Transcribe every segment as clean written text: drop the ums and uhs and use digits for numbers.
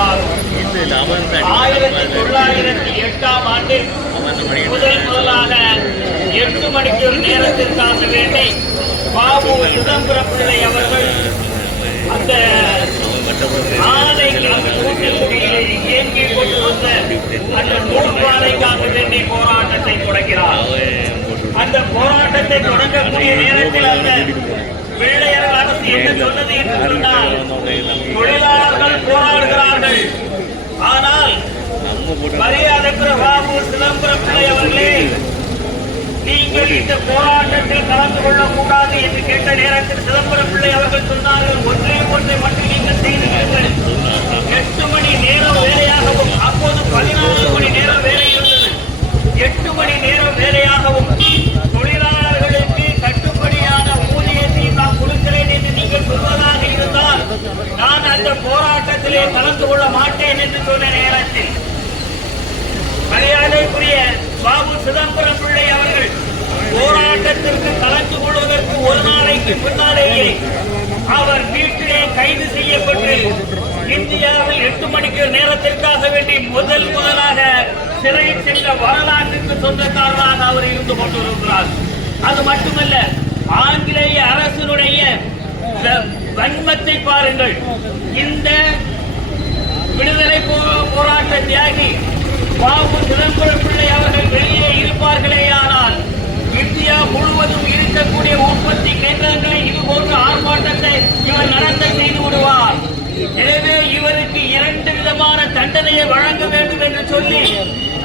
நிர்வாகம் 1908ஆம் ஆண்டில் முதலாக 8 மணிக்கு ஒரு நேரத்திற்காக வேண்டி பாபு சிதம்பரம் பிள்ளை அவர்கள் அந்த ஆலைக்கு இயங்கி கொண்டு வந்த அந்த நூற்பாலைக்காக வேண்டி போராட்டத்தை தொடங்கிறார். அந்த போராட்டத்தை தொடங்கக்கூடிய நேரத்தில் அந்த வெள்ளையர் அரசு என்ன சொன்னது என்று சொன்னால், தொழிலாளர்கள் போராடுகிறார்கள், ஆனால் மரியாதைக்குரிய பாபு சிதம்பரம் பிள்ளை அவர்களே, நீங்கள் இந்த போராட்டத்தில் கலந்து கொள்ளக்கூடாது என்று கேட்ட நேரத்தில் சிதம்பரம் பிள்ளை அவர்கள் சொன்னார்கள், ஒன்றை மட்டும் நீங்கள் செய்தீர்கள். 8 மணி நேரம் வேலையாகவும், அப்போது 14 மணி நேரம் வேலை இருந்தது, 8 மணி நேரம் வேலையாகவும் தொழிலாளர்களுக்கு கட்டுப்படியான ஊதியத்தை நான் கொடுக்கிறேன் என்று நீங்கள் சொல்வதாக இருந்தால் நான் அந்த போராட்டத்திலே கலந்து கொள்ள மாட்டேன் என்று சொன்ன நேரத்தில் மரியாதைக்குரிய பாபு சிதம்பரம் பிள்ளை அவர்கள் போராட்டத்திற்கு கலந்து கொள்வதற்கு ஒரு நாளைக்கு முன்னாலேயே அவர் வீட்டிலே கைது செய்யப்பட்டு இந்தியாவில் 8 மணிக்கு நேரத்திற்காக வேண்டி முதலாக சிறை சென்ற வரலாற்றுக்கு சொந்தக்காரராக அவர் இருந்து கொண்டிருக்கிறார். அது மட்டுமல்ல, ஆங்கிலேய அரசினுடைய வன்மத்தை பாருங்கள். இந்த விடுதலை போராட்ட தியாகி பாபு சிதம்பரம் பிள்ளை அவர்கள் வெளியே இருப்பார்களேயானால் இந்தியா முழுவதும் இருக்கக்கூடிய உற்பத்தி கேந்திரங்களை இது போன்ற ஆர்ப்பாட்டத்தை இவர் நடத்த செய்து விடுவார். எனவே இவருக்கு 2 விதமான தண்டனையை வழங்க வேண்டும் என்று சொல்லி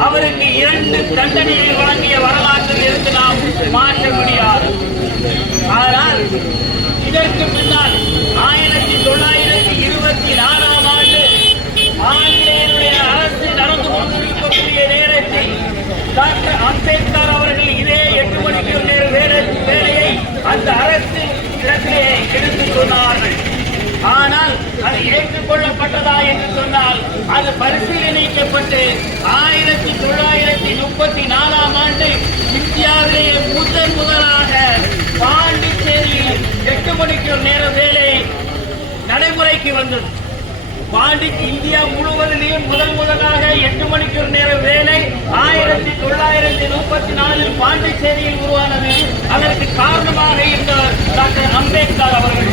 அவருக்கு 2 தண்டனையை வழங்கிய வரலாற்றில் இருந்து நாம் மாற்ற முடியாது. ஆனால் இதற்கு பின்னால் 1924ஆம் ஆண்டு ஆங்கிலேயருடைய அரசு நடந்து கொண்டிருக்கக்கூடிய நேரத்தில் டாக்டர் அம்பேத்கர் அவர்கள் இதே 8 மணிக்கு வேலையை அந்த அரசு இடத்திலே எடுத்துக் சொன்னார்கள். ஆனால் அது ஏற்றுக்கொள்ளப்பட்டதா என்று சொன்னால் அது பரிசீலனைக்கப்பட்டு 1934ஆம் ஆண்டு இந்தியாவிலேயே முதலாக பாண்டிச்சேரியில் 8 மணிக்கு நேர வேலை நடைமுறைக்கு வந்தது. இந்தியா முழுவதிலேயும் முதலாக 8 மணிக்கு நேர வேலை 1934 பாண்டிச்சேரியில் உருவானது. அதற்கு காரணமாக இருந்த டாக்டர் அம்பேத்கர் அவர்கள்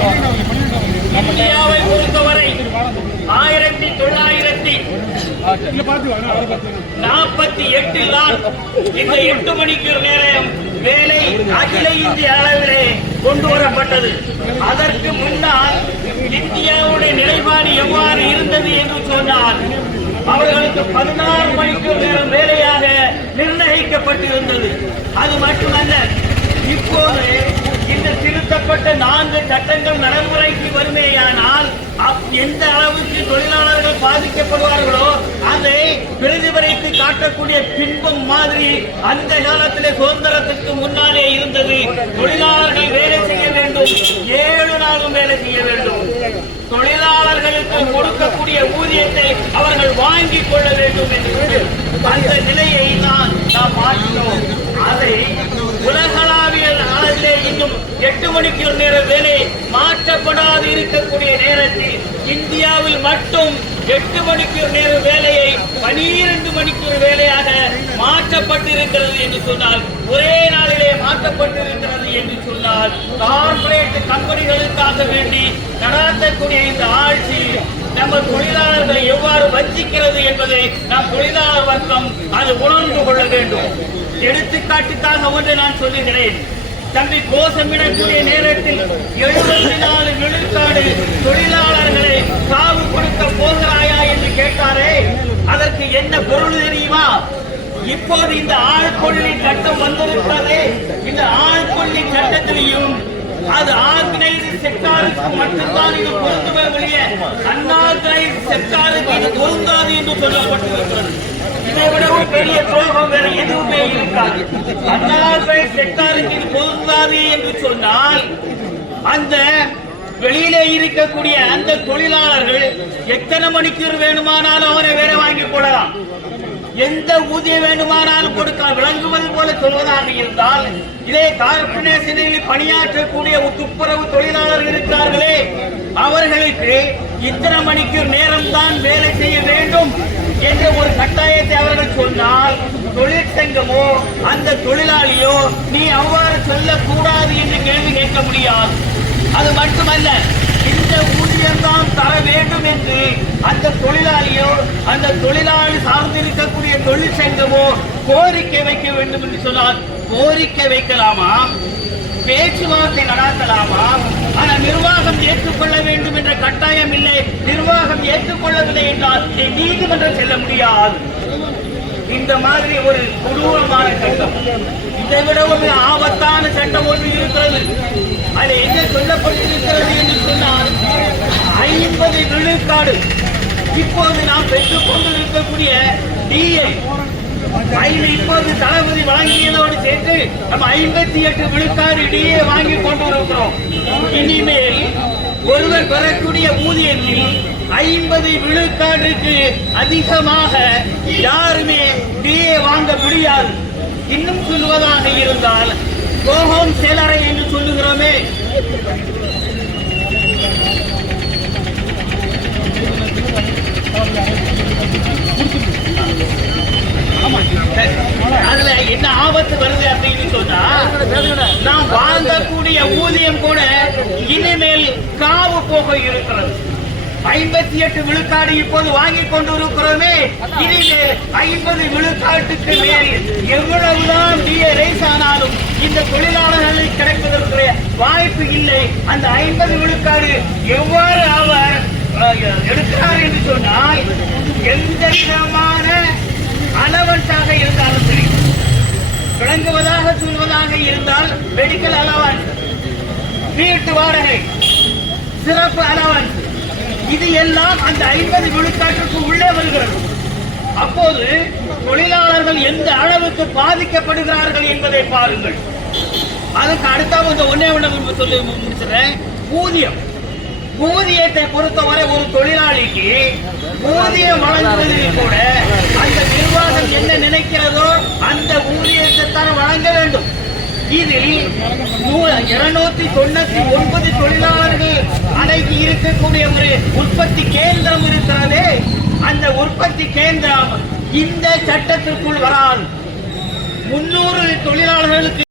இந்தியாவை பொறுத்தவரை 1948 தான் இந்த 8 மணிக்கு நேரம் வேலை அகில இந்திய அளவிலே கொண்டு வரப்பட்டது. அதற்கு முன்னால் இந்தியாவுடைய நிலைப்பாடு எவ்வாறு இருந்தது என்று சொன்னால் அவர்களுக்கு 16 மணிக்கு நேரம் வேலையாக நிர்ணயிக்கப்பட்டிருந்தது. அது மட்டுமல்ல, இப்போது இந்த திருத்தப்பட்ட 4 சட்டங்கள் நடைமுறைக்கு வருமேயானால் எந்த அளவுக்கு தொழிலாளர்கள் பாதிக்கப்படுவார்களோ அதை பிரதிபலித்து காட்டக்கூடிய பின்பம் மாதிரி அந்த காலத்திலே சுதந்திரத்திற்கு முன்னாலே இருந்தது. தொழிலாளர்கள் வேலை செய்ய வேண்டும், 7 நாளும் வேலை செய்ய வேண்டும், தொழிலாளர்களுக்கு கொடுக்கக்கூடிய ஊதியத்தை அவர்கள் வாங்கிக் கொள்ள வேண்டும் என்று அந்த நிலையை தான் நாம் மாற்றினோம். அதை உலகளாவிய அளவிலே இன்னும் 8 மணிக்கு நேர வேலை மாற்றப்படாது இருக்கக்கூடிய நேரத்தில் இந்தியாவில் மட்டும் 8 மணிக்கு நேர வேலையை 12 மணிக்கு வேலையாக மாற்றப்பட்டிருக்கிறது என்று சொன்னால், ஒரே நாளிலே மாற்றப்பட்டிருக்கிறது என்று சொன்னால், கார்ப்பரேட் கம்பெனிகளுக்காக வேண்டி நடாத்தக்கூடிய இந்த ஆட்சி நம்ம தொழிலாளர்களை எவ்வாறு வஞ்சிக்கிறது என்பதை நாம் தொழிலாளர் வர்க்கம் அது உணர்ந்து கொள்ள வேண்டும். எடுத்துக்காட்டுக்காக ஒன்று நான் சொல்லுகிறேன். தம்பி கோஷமிடக்கூடிய நேரத்தில் 74 விழுக்காடு தொழிலாளர்களை சாவு கொடுக்க போகிறாயா என்று கேட்டாரே, அதற்கு என்ன பொருள் தெரியுமா? இப்போது இந்த ஆழ்கொள்ளி சட்டம் வந்திருக்கிறது. இந்த ஆழ்கொள்ளி சட்டத்திலையும் அது ஆர்கனைஸ்டு செக்டாருக்கு மட்டும்தான் இது பொருந்துமே ஒழிய அன்ஆர்கனைஸ்டு செக்டாருக்கு இது பொருந்தாது என்று சொல்லப்பட்டிருக்கிறது. இதை விடவும் பெரிய துரோகம் வேற எதுவுமே இருக்காது. அன்ஆர்கனைஸ்டு செக்டாருக்கு இது பொருந்தாது என்று சொன்னால் அந்த வெளியிலே இருக்கக்கூடிய அந்த தொழிலாளர்கள் எத்தனை மணிக்கு வேணுமானாலும் அவரை வேலை வாங்கி போடலாம், எந்த ஊதியம் வேண்டுமானாலும் கொடுக்கலாம். விளங்குவது போல சொல்வதாக இருந்தால் இதே கார்ப்பரேஷனில் பணியாற்றக்கூடிய துப்புரவு தொழிலாளர்கள் தொழிலாளர் இருக்கிறார்களே, அவர்களுக்கு இத்தனை மணிக்கு நேரம் தான் வேலை செய்ய வேண்டும் என்ற ஒரு கட்டாயத்தை அவர்கள் சொன்னால், தொழிற்சங்கமோ அந்த தொழிலாளியோ நீ அவ்வாறு சொல்லக்கூடாது என்று கேள்வி கேட்க முடியாது. அது மட்டுமல்ல, இந்த ஊதியம் தான் தர வேண்டும் என்று அந்த தொழிலாளியோ அந்த தொழிலாளி சார்ந்திருக்கக்கூடிய தொழிற்சங்கமோ கோரிக்கை வைக்க வேண்டும் என்று சொன்னால் கோரிக்கை வைக்கலாமா, பேச்சுவார்த்தை நடாத்தலாமா? ஆனால் நிர்வாகம் ஏற்றுக்கொள்ள வேண்டும் என்ற கட்டாயம் இல்லை. நிர்வாகம் ஏற்றுக்கொள்ளவில்லை என்றால் நீதிமன்றம் செல்ல முடியாது. இந்த மாதிரி ஒரு கொடூரமான சட்டம், இதை விட ஒரு ஆபத்தான சட்டம் ஒன்று இருக்கிறது. அது என்ன சொல்லப்பட்டிருக்கிறது என்று சொன்னால் 50 விழுக்காடு இப்போது நாம் பெற்றுக் கொண்டிருக்கக்கூடிய டிஏ இப்போது தளபதி வழங்கியதோடு சேர்த்து நம்ம 58 விழுக்காடு டிஏ வாங்கி கொண்டு இருக்கிறோம். இனிமேல் ஒருவர் பெறக்கூடிய ஊதியத்தில் 50 விழுக்காடுக்கு அதிகமாக யாருமே டிஏ வாங்க முடியாது. இன்னும் சொல்வதாக இருந்தால் கோஹோம் சேலரை என்று சொல்லுகிறோமே, அதுல என்ன ஆபத்து வருது அப்படின்னு சொன்னா, நாம் வாங்கக்கூடிய ஊதியம் கூட இனிமேல் காவு போக இருக்கிறது. 58 விழுக்காடு இப்போது வாங்கி கொண்டு இருக்கிறோமே, இனிமேல் 50 விழுக்காட்டுக்கு மேல் எவ்வளவுதான் டிஏ ரைஸ் ஆனாலும் இந்த தொழிலாளர்களுக்கு கிடைப்பதற்கு வாய்ப்பு இல்லை. அந்த 50 விழுக்காடு எவ்வாறு அவர் எடுக்கிறார் என்று சொன்னால், எந்த விதமான அலவன்ஸாக இருந்தாலும் சரி, விளங்குவதாக சொல்வதாக இருந்தால் மெடிக்கல் அலவன்ஸ், வீட்டு வாடகை, சிறப்பு அலவன்ஸ், இது எல்லாம் அந்த 50 விழுக்காட்டுக்கு உள்ளே வருகிறது. அப்போது தொழிலாளர்கள் எந்த அளவுக்கு பாதிக்கப்படுகிறார்கள் என்பதை பாருங்கள். அதுக்கு அடுத்த ஒன்னே ஒன்று சொல்லி முடிச்சுறேன். ஊதியத்தை பொறுத்தவரை ஒரு தொழிலாளிக்கு ஊதியம் வழங்குவதில் கூட அந்த நிர்வாகம் என்ன நினைக்கிறதோ அந்த ஊதியத்தை தான் வழங்க வேண்டும். இதில் 299 தொழிலாளர்கள் அடங்கி இருக்கக்கூடிய ஒரு உற்பத்தி கேந்திரம் இருக்கிறதே, அந்த உற்பத்தி கேந்திரம் இந்த சட்டத்திற்குள் வராது. 300 தொழிலாளர்களுக்கு